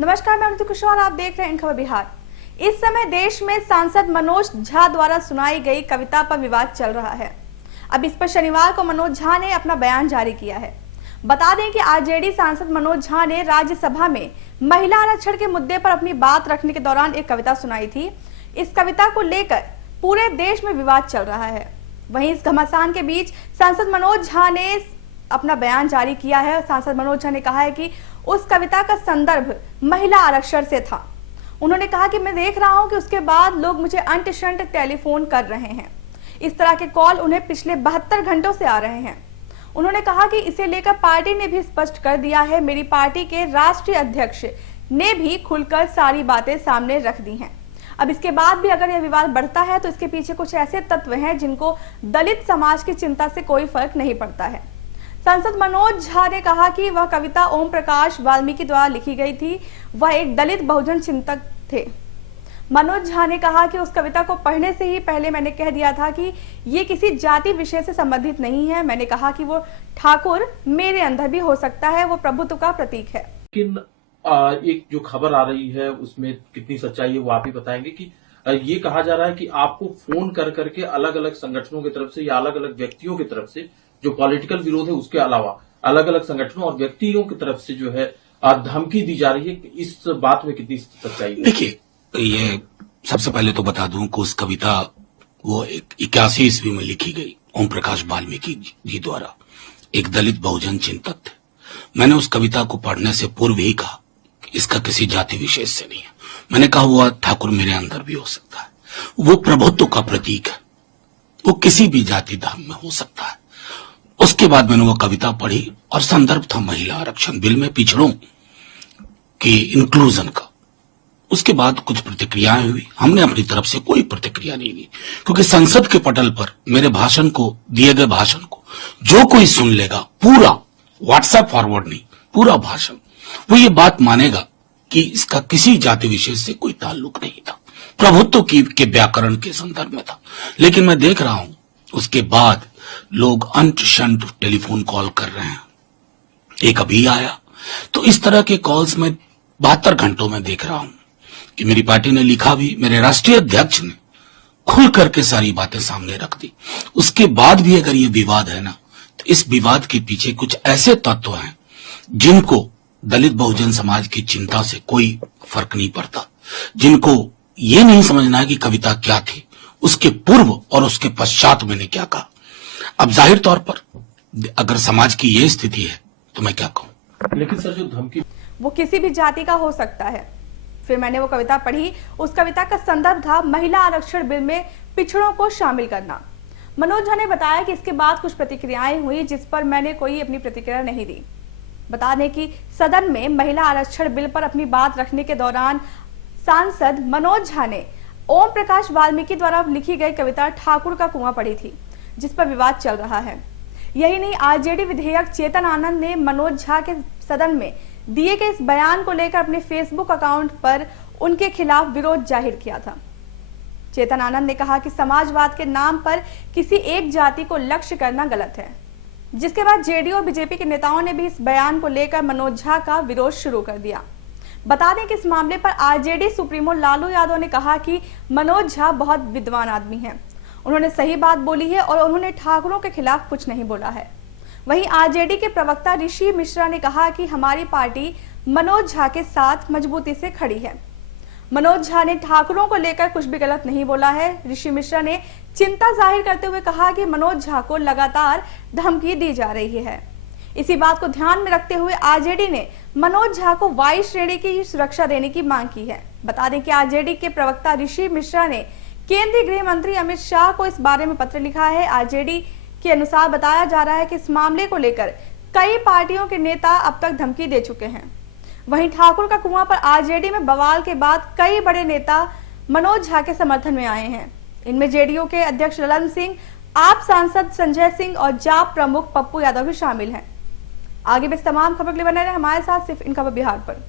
नमस्कार, मैं अमित कुशवाहा, आप देख रहे हैं इन खबर बिहार। इस समय देश में सांसद मनोज झा द्वारा सुनाई गई कविता पर विवाद चल रहा है। अब इस पर शनिवार को मनोज झा ने अपना बयान जारी किया है। बता दें कि आरजेडी सांसद मनोज झा ने राज्यसभा में महिला आरक्षण के मुद्दे पर अपनी बात रखने के दौरान एक कविता सुनाई थी। इस कविता को लेकर पूरे देश में विवाद चल रहा है। वहीं इस घमासान के बीच सांसद मनोज झा ने अपना बयान जारी किया है। सांसद मनोज झा ने कहा है कि उस कविता का संदर्भ महिला आरक्षण से था। उन्होंने कहा कि मैं देख रहा हूं कि उसके बाद लोग मुझे अंट शंट टेलीफोन कर रहे हैं। इस तरह के कॉल उन्हें पिछले 72 घंटों से आ रहे हैं। उन्होंने कहा कि इसे लेकर पार्टी ने भी स्पष्ट कर दिया है। मेरी पार्टी के राष्ट्रीय अध्यक्ष ने भी खुलकर सारी बातें सामने रख दी हैं। अब इसके बाद भी अगर यह विवाद बढ़ता है तो इसके पीछे कुछ ऐसे तत्व हैं जिनको दलित समाज की चिंता से कोई फर्क नहीं पड़ता है। सांसद मनोज झा ने कहा कि वह कविता ओम प्रकाश वाल्मीकि द्वारा लिखी गई थी। वह एक दलित बहुजन चिंतक थे। मनोज झा ने कहा कि उस कविता को पढ़ने से ही पहले मैंने कह दिया था कि ये किसी जाति विषय से संबंधित नहीं है। मैंने कहा कि वो ठाकुर मेरे अंदर भी हो सकता है, वो प्रभुत्व का प्रतीक है। लेकिन एक जो खबर आ रही है उसमें कितनी सच्चाई है वो आप ही बताएंगे कि ये कहा जा रहा है कि आपको फोन कर करके अलग अलग संगठनों की तरफ से या अलग अलग व्यक्तियों की तरफ से जो पॉलिटिकल विरोध है उसके अलावा अलग अलग संगठनों और व्यक्तियों की तरफ से जो है धमकी दी जा रही है। इस बात में कितनी सच्चाई है? देखिए, ये सबसे पहले तो बता दूं कि उस कविता वो 81 ईस्वी में लिखी गई ओम प्रकाश वाल्मीकि जी द्वारा। एक दलित बहुजन चिंतक थे। मैंने उस कविता को पढ़ने से पूर्व ही कहा कि इसका किसी जाति विशेष से नहीं है। मैंने कहा वो ठाकुर मेरे अंदर भी हो सकता है, वो प्रभुत्व का प्रतीक है, वो किसी भी जाति धर्म में हो सकता है। उसके बाद मैंने वो कविता पढ़ी और संदर्भ था महिला आरक्षण बिल में पिछड़ों की इंक्लूजन का। उसके बाद कुछ प्रतिक्रियाएं हुई। हमने अपनी तरफ से कोई प्रतिक्रिया नहीं दी, क्योंकि संसद के पटल पर मेरे भाषण को, दिए गए भाषण को जो कोई सुन लेगा, पूरा व्हाट्सएप फॉरवर्ड नहीं, पूरा भाषण, वो ये बात मानेगा कि इसका किसी जाति विशेष से कोई ताल्लुक नहीं था, प्रभुत्व के व्याकरण के संदर्भ में था। लेकिन मैं देख रहा हूं उसके बाद लोग अंट शंट टेलीफोन कॉल कर रहे हैं। एक अभी आया। तो इस तरह के कॉल्स में 72 घंटों में देख रहा हूं कि मेरी पार्टी ने लिखा भी, मेरे राष्ट्रीय अध्यक्ष ने खुल करके सारी बातें सामने रख दी। उसके बाद भी अगर ये विवाद है ना, तो इस विवाद के पीछे कुछ ऐसे तत्व हैं जिनको दलित बहुजन समाज की चिंता से कोई फर्क नहीं पड़ता, जिनको ये नहीं समझना है कि कविता क्या थी, उसके पूर्व और उसके पश्चात मैंने क्या कहा। अब जाहिर तौर पर अगर समाज की ये स्थिति है तो मैं क्या कहूं। लेकिन सर, जो धमकी वो किसी भी जाति का हो सकता है। फिर मैंने वो कविता पढ़ी। उस कविता का संदर्भ था महिला आरक्षण बिल में पिछड़ों को शामिल करना। मनोज झा ने बताया कि इसके बाद कुछ प्रतिक्रियाएं हुई जिस पर मैंने कोई अपनी प्रतिक्रिया नहीं दी। बता दें कि सदन में महिला आरक्षण बिल पर अपनी बात रखने के दौरान सांसद मनोज झा ने ओम प्रकाश वाल्मीकि द्वारा लिखी गई कविता ठाकुर का कुआं पढ़ी थी, जिस पर विवाद चल रहा है। यही नहीं, आरजेडी विधायक चेतन आनंद ने मनोज झा के सदन में दिए गए इस बयान को लेकर अपने फेसबुक अकाउंट पर उनके खिलाफ विरोध जाहिर किया था। चेतन आनंद ने कहा कि समाजवाद के नाम पर किसी एक जाति को लक्ष्य करना गलत है। जिसके बाद जेडीयू और बीजेपी के नेताओं ने भी इस बयान को लेकर मनोज झा का विरोध शुरू कर दिया। बता दें कि इस मामले पर आरजेडी सुप्रीमो लालू यादव ने कहा कि मनोज झा बहुत विद्वान आदमी हैं। उन्होंने सही बात बोली है और उन्होंने ठाकुरों के खिलाफ कुछ नहीं बोला है। वहीं आरजेडी के प्रवक्ता ऋषि मिश्रा ने कहा कि हमारी पार्टी मनोज झा के साथ मजबूती से खड़ी है। मनोज झा ने ठाकुरों को लेकर कुछ भी गलत नहीं बोला है। ऋषि मिश्रा ने चिंता जाहिर करते हुए कहा कि मनोज झा को लगातार धमकी दी जा रही है। इसी बात को ध्यान में रखते हुए आरजेडी ने मनोज झा को वायु श्रेणी की सुरक्षा देने की मांग की है। बता दें कि आरजेडी के प्रवक्ता ऋषि मिश्रा ने केंद्रीय गृह मंत्री अमित शाह को इस बारे में पत्र लिखा है। आरजेडी के अनुसार बताया जा रहा है कि इस मामले को लेकर कई पार्टियों के नेता अब तक धमकी दे चुके हैं। वहीं ठाकुर का कुआं पर आरजेडी में बवाल के बाद कई बड़े नेता मनोज झा के समर्थन में आए हैं। इनमें जेडीयू के अध्यक्ष ललन सिंह, आप सांसद संजय सिंह और जाप प्रमुख पप्पू यादव भी शामिल हैं। आगे भी तमाम खबर के लिए बने रहे हमारे साथ सिर्फ इन खबर बिहार पर।